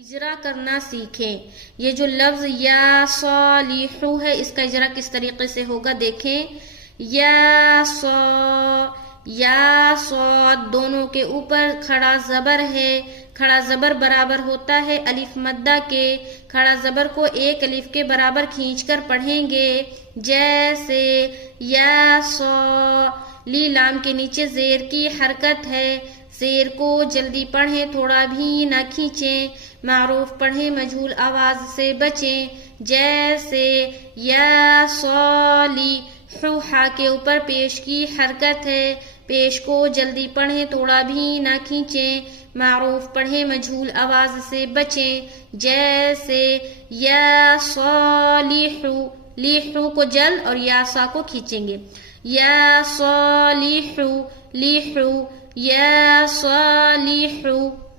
इजरा करना सीखें। ये जो लफ्ज या सालिहू है, इसका इजरा किस तरीके से होगा देखें। या सौ दोनों के ऊपर खड़ा जबर है। खड़ा जबर बराबर होता है अलिफ मद्दा के। खड़ा जबर को एक अलिफ के बराबर खींचकर पढ़ेंगे। जैसे या सौ। ली लाम के नीचे जेर की हरकत है। जेर को जल्दी पढ़ें, थोड़ा भी न खींचें। मारूफ पढ़ें, मजहूल आवाज से बचें। जैसे या सौली। हा के ऊपर पेश की हरकत है। पेश को जल्दी पढ़ें, थोड़ा भी ना खींचें। मारूफ पढ़ें, मजहूल आवाज से बचें। जैसे या सौलिहू। लिहू को जल्द और यासा को खींचेंगे। या सौलिहू लिहू या सौलिहू।